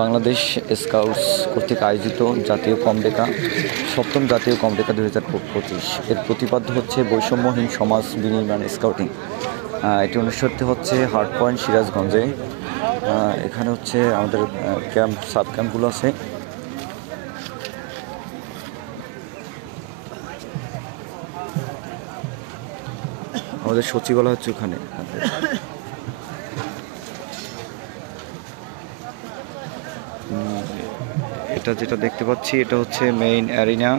Bangladesh scouts কর্তৃক আয়োজিত জাতীয় কমডেকা ৭ম জাতীয় কমডেকা ২০২৫ এর প্রতিপাদ্য হচ্ছে বৈষম্যহীন সমাজ বিনির্মাণ স্কাউটিং। এটি অনুষ্ঠিত হচ্ছে হার্ট পয়েন্ট সিরাজগঞ্জে। এখানে হচ্ছে আমাদের ক্যাম্প সাব ক্যাম্পগুলো আছে। আমাদের সচিবালয় হচ্ছে ওখানে। এটা যেটা দেখতে পাচ্ছি এটা হচ্ছে মেইন অ্যারিনা।